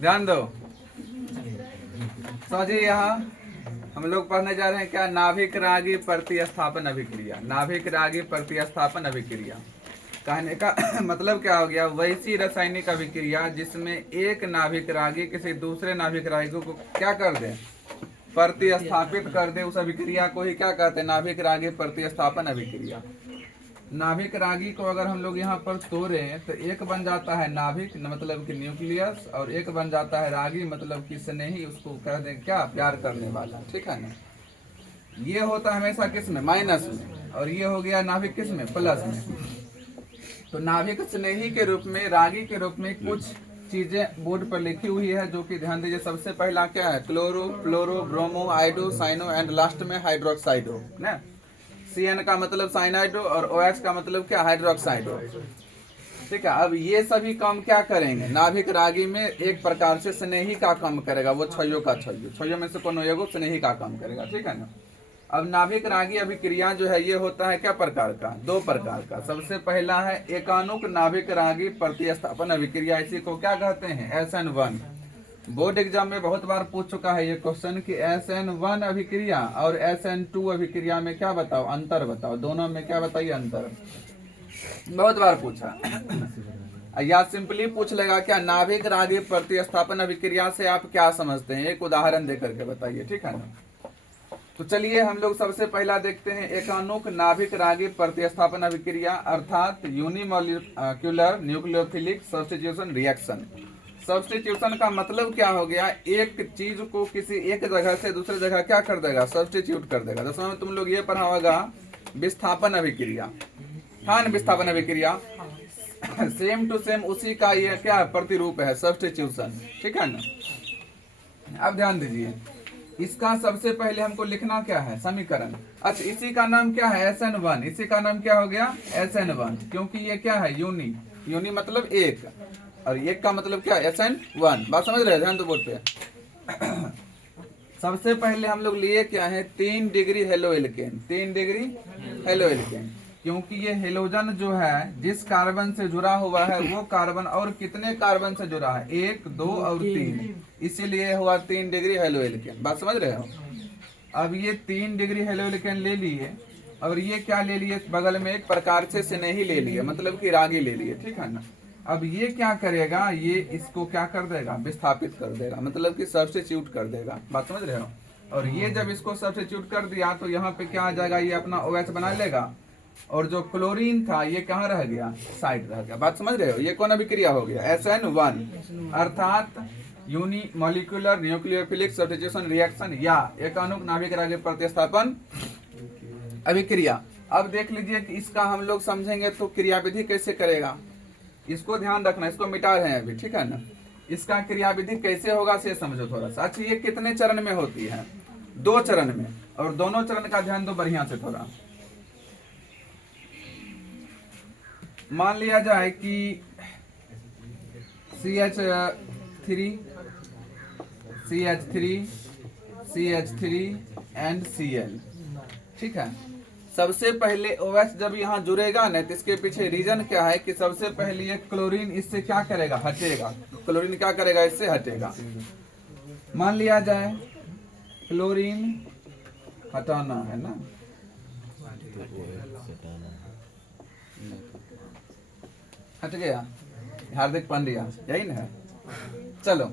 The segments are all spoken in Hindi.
ध्यान दो। समझिए यहाँ हम लोग पढ़ने जा रहे हैं क्या, नाभिक रागी प्रतिस्थापन अभिक्रिया। नाभिक रागी प्रतिस्थापन अभिक्रिया कहने का मतलब क्या हो गया, वैसी रासायनिक अभिक्रिया जिसमें एक नाभिक रागी किसी दूसरे नाभिक रागी को क्या कर दे, प्रतिस्थापित कर दे। उस अभिक्रिया को ही क्या कहते हैं, नाभिक रागी प्रतिस्थापन अभिक्रिया। नाभिक रागी को अगर हम लोग यहाँ पर तोड़े तो एक बन जाता है नाभिक मतलब कि न्यूक्लियस, और एक बन जाता है रागी मतलब कि स्नेही, उसको कह दें क्या, प्यार करने वाला, ठीक है ना। ये होता है हमेशा किस में, माइनस में, और ये हो गया नाभिक किस में, प्लस में। तो नाभिक स्नेही के रूप में, रागी के रूप में कुछ चीजें बोर्ड पर लिखी हुई है जो कि ध्यान दीजिए। सबसे पहला क्या है, chloro, fluoro, bromo, iodo, cyano and last में हाइड्रोक्साइडो ना। CN का मतलब साइनाइडो और OH का मतलब क्या, हाइड्रोक्साइडो, ठीक है। अब ये सभी काम क्या करेंगे, नाभिक रागी में एक प्रकार से स्नेही का काम करेगा, वो छयो का छयो, छयो में से कोनो एगो स्नेही का काम करेगा, ठीक है ना। अब नाभिक रागी अभिक्रिया जो है ये होता है क्या प्रकार का, दो प्रकार का। सबसे पहला है एकानुक नाभिक रागी प्रतिस्थापन अभिक्रिया, इसी को क्या कहते हैं, SN1। बोर्ड एग्जाम में बहुत बार पूछ चुका है ये क्वेश्चन कि SN1 अभिक्रिया और SN2 अभिक्रिया में क्या बताओ, अंतर बताओ, दोनों में क्या बताइए अंतर, बहुत बार पूछा। या सिंपली पूछ लेगा क्या, नाभिक रागी प्रतिस्थापन अभिक्रिया से आप क्या समझते हैं, एक उदाहरण देकर के बताइए, ठीक है ना। तो चलिए हम लोग सबसे पहला देखते हैं एकानुक नाभिक रागी प्रतिस्थापन अभिक्रिया अर्थात unimolecular nucleophilic substitution reaction. Substitution का मतलब क्या हो गया, एक चीज को किसी एक जगह से दूसरी जगह क्या कर देगा, सब्स्टिट्यूट कर देगा। दसवां में तुम लोग ये पढ़ा होगा विस्थापन अभिक्रिया, हाँ विस्थापन अभिक्रिया, सेम टू सेम उसी का ये क्या प्रतिरूप है, सब्स्टिट्यूशन, ठीक है ना। अब ध्यान दीजिए, इसका सबसे पहले हमको लिखना क्या है, समीकरण। अच्छा इसी का नाम क्या है, SN1, इसी का नाम क्या हो गया, SN1, क्योंकि ये क्या है, यूनी मतलब एक, और एक का मतलब क्या, SN1। बात समझ रहे हैं, ध्यान दो बोर्ड पे। सबसे पहले हम लोग लिए क्या है, 3 degree halo alkane, 3 degree halo alkane, क्योंकि ये हेलोजन जो है जिस कार्बन से जुड़ा हुआ है वो कार्बन और कितने कार्बन से जुड़ा है, 1, 2 और 3, इसीलिए हुआ 3 डिग्री हेलो एल्केन। बात समझ रहे हो। अब ये 3 डिग्री हेलो एल्केन ले लिए, और ये क्या ले लिए, बगल में एक प्रकार से स्नेही ले लिए, मतलब कि रागी ले लिए, ठीक है ना। अब ये क्या करेगा, ये इसको क्या कर देगा, विस्थापित कर देगा, मतलब कि सब्स्टिट्यूट कर देगा। बात समझ रहे हो। और ये जब इसको सब्स्टिट्यूट कर दिया तो यहाँ पे क्या आ जाएगा, ये अपना OH बना लेगा, और जो क्लोरीन था ये कहाँ रह गया, साइड रह गया। बात समझ रहे हो, ये कौन अभिक्रिया हो गया, SN1 अर्थात यूनिमोलिक्यूलर न्यूक्लियोफिलिक सब्स्टिट्यूशन रिएक्शन या एकानुक नाभिक रागी प्रतिस्थापन अभिक्रिया। अब देख लीजिए कि इसका हम लोग समझेंगे तो क्रियाविधि कैसे करेगा, इसको ध्यान रखना, इसको मिटा रहे हैं अभी, ठीक है ना। इसका क्रियाविधि कैसे होगा से समझो थोड़ा सा। अच्छा ये कितने चरण में होती है, 2 चरण में, और दोनों चरण का ध्यान दो बढ़िया से थोड़ा। मान लिया जाए कि CH3 एंड Cl, ठीक है। सबसे पहले OH जब यहाँ जुड़ेगा ना तो इसके पीछे रीजन क्या है कि सबसे पहले ये क्लोरीन इससे क्या करेगा, हटेगा, क्लोरीन क्या करेगा, इससे हटेगा। मान लिया जाए क्लोरीन हटाना है ना, हट गया, हार्दिक पांड्या यही ना है। चलो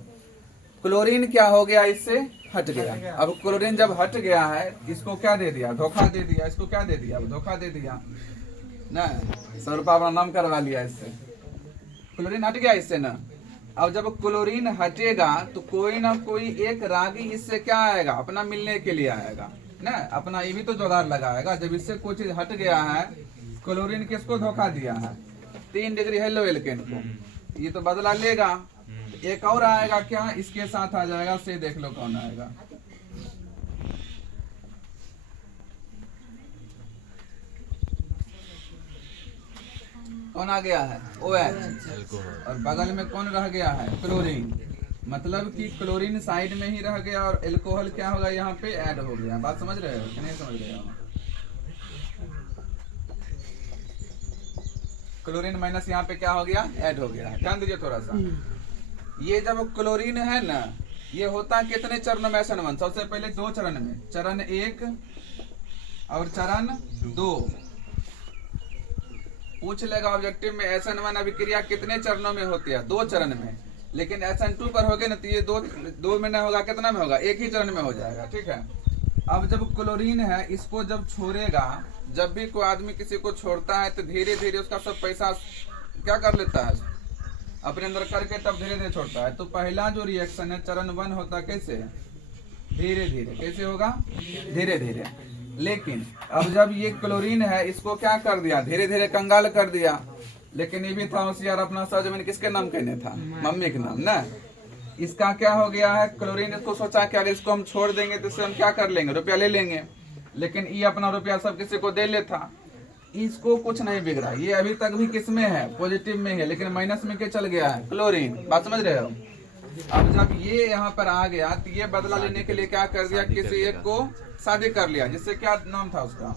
क्लोरीन क्या हो गया, इससे हट गया। अब क्लोरीन जब हट गया है, इसको क्या दे दिया, धोखा दे दिया, इसको क्या दे दिया, धोखा दे दिया ना, 100 रुपया अपना नाम करवा लिया इससे, क्लोरीन हट गया इससे ना। अब जब क्लोरीन हटेगा तो कोई ना कोई एक रागी इससे क्या आएगा, अपना मिलने के लिए आएगा ना, अपना ये भी तो जुगाड़ लगाएगा। जब इससे कोई चीज हट गया है, क्लोरीन किसको धोखा दिया है, 3 डिग्री हेलो एल्केन को, ये तो बदला लेगा। एक और आएगा क्या, इसके साथ आ जाएगा, से देख लो कौन आएगा, कौन आ गया है, OH, और बगल में कौन रह गया है, क्लोरीन। मतलब कि क्लोरीन साइड में ही रह गया और एल्कोहल क्या होगा, यहाँ पे ऐड हो गया। बात समझ रहे हो कि नहीं समझ रहे हो। क्लोरीन माइनस यहाँ पे क्या हो गया, ऐड हो गया। ध्यान दीजिए थोड़ा सा। ये जब क्लोरीन है ना, ये होता है कितने चरणों में SN1? सबसे पहले 2 चरण में, चरण 1 और चरण 2। पूछ लेगा ऑब्जेक्टिव में SN1 अभिक्रिया कितने चरणों में होती है? 2 चरण में। लेकिन SN2 पर होगे ना तो ये दो में ना होगा, कितना में होगा? 1 ही चरण में हो जाएगा। ठीक है। अब जब क्लोरीन है, इसको जब छोड़ेगा, जब भी कोई आदमी किसी को छोड़ता है तो धीरे धीरे उसका सब पैसा क्या कर लेता है, अपने अंदर करके तब धीरे धीरे छोड़ता है। तो पहला जो रिएक्शन है चरण 1 होता कैसे? धीरे धीरे। कैसे होगा? धीरे धीरे। लेकिन अब जब ये क्लोरीन है, इसको क्या कर दिया? धीरे धीरे कंगाल कर दिया। लेकिन ये भी था होशियार, अपना सरजमीन किसके नाम कहने था? मम्मी के नाम ना। इसका क्या हो गया है? क्लोरीन इसको सोचा कि अगर इसको हम छोड़ देंगे तो इससे हम क्या कर लेंगे? रुपया ले लेंगे। लेकिन ये अपना रुपया सब किसी को दे लेता, इसको कुछ नहीं बिगड़ा। ये अभी तक भी किस में है? पॉजिटिव में है, लेकिन माइनस में क्या चल गया है? क्लोरीन। बात समझ रहे हो? अब जब ये यहाँ पर आ गया तो ये बदला लेने के लिए क्या कर दिया? किसी एक को शादी कर लिया, जिससे क्या नाम था उसका?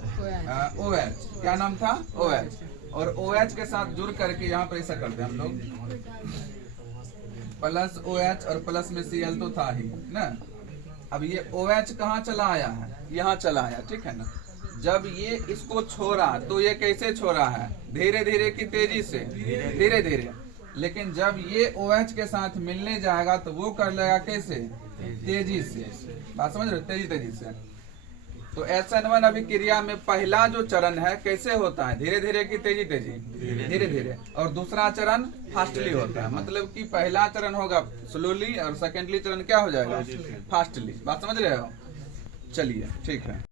OH। क्या नाम था? OH। और OH के साथ जुड़ करके यहाँ पर ऐसा करते हैं हम लोग, प्लस OH और प्लस में Cl तो था ही ना। अब ये OH कहाँ चला आया है? यहाँ चला आया। ठीक है ना। जब ये इसको छोड़ा तो ये कैसे छोड़ा है? धीरे धीरे की तेजी से, धीरे धीरे। लेकिन जब ये OH के साथ मिलने जाएगा तो वो कर लेगा कैसे? तेजी से। बात समझ रहे हो? तेजी तेजी से। तो SN1 अभिक्रिया में पहला जो चरण है कैसे होता है? धीरे धीरे की तेजी तेजी, धीरे धीरे। और दूसरा चरण फास्टली होता है। मतलब कि पहला चरण होगा स्लोली और सेकेंडली चरण क्या हो जाएगा? फास्टली। बात समझ रहे हो? चलिए ठीक है।